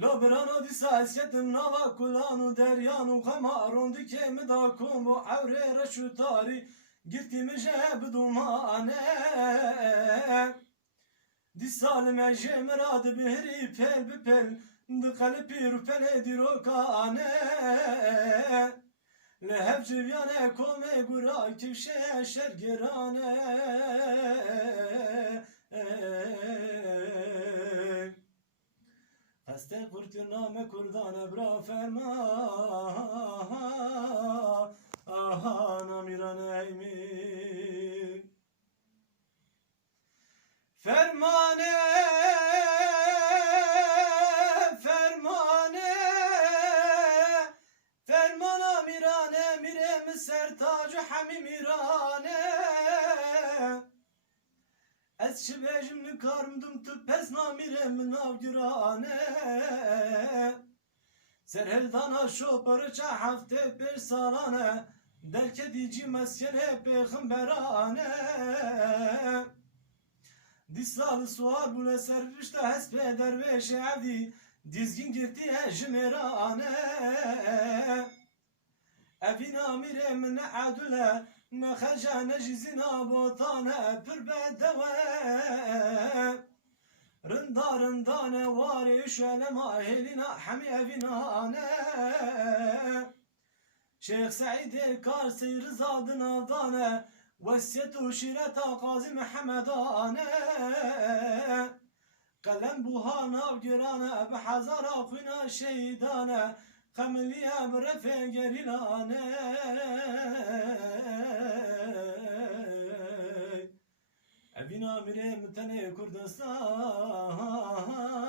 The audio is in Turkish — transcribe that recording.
Lo brano disa esketim nava kulanu deryanu kamarun dikemi da kum bu avre reşutari Gittim jeb dumane. Disal me jemrad bihri pel bipel Dikal pir pel ediro kane. Lehev civyane kome gura kivşe şergerane Heste kurtname kurdan ebra ferma. Aha namiran eymi Fermane Fermane. Ferman amirane Mirem sertacı hamim irane Ez şibejim karmdım tu pes namirem navgirane Serheldana şopar ça hafte bir salane Derke dici meskene peygamberane. Disal suar bule servişte hespe derveş evdi Dizgin girdi ejmerane Evin amire min adule Ne xeca ne jizina botane Pir bedeve Rında rında ne var şöyle mahilina Hemi evinane Şeyh Said Erkar Seyir Zadın Avdane Vesiyetu şireta Gazi Mehmedane. Kalem buha navgirane Be hazara khuna şehidane Kamiliye brefe gerilane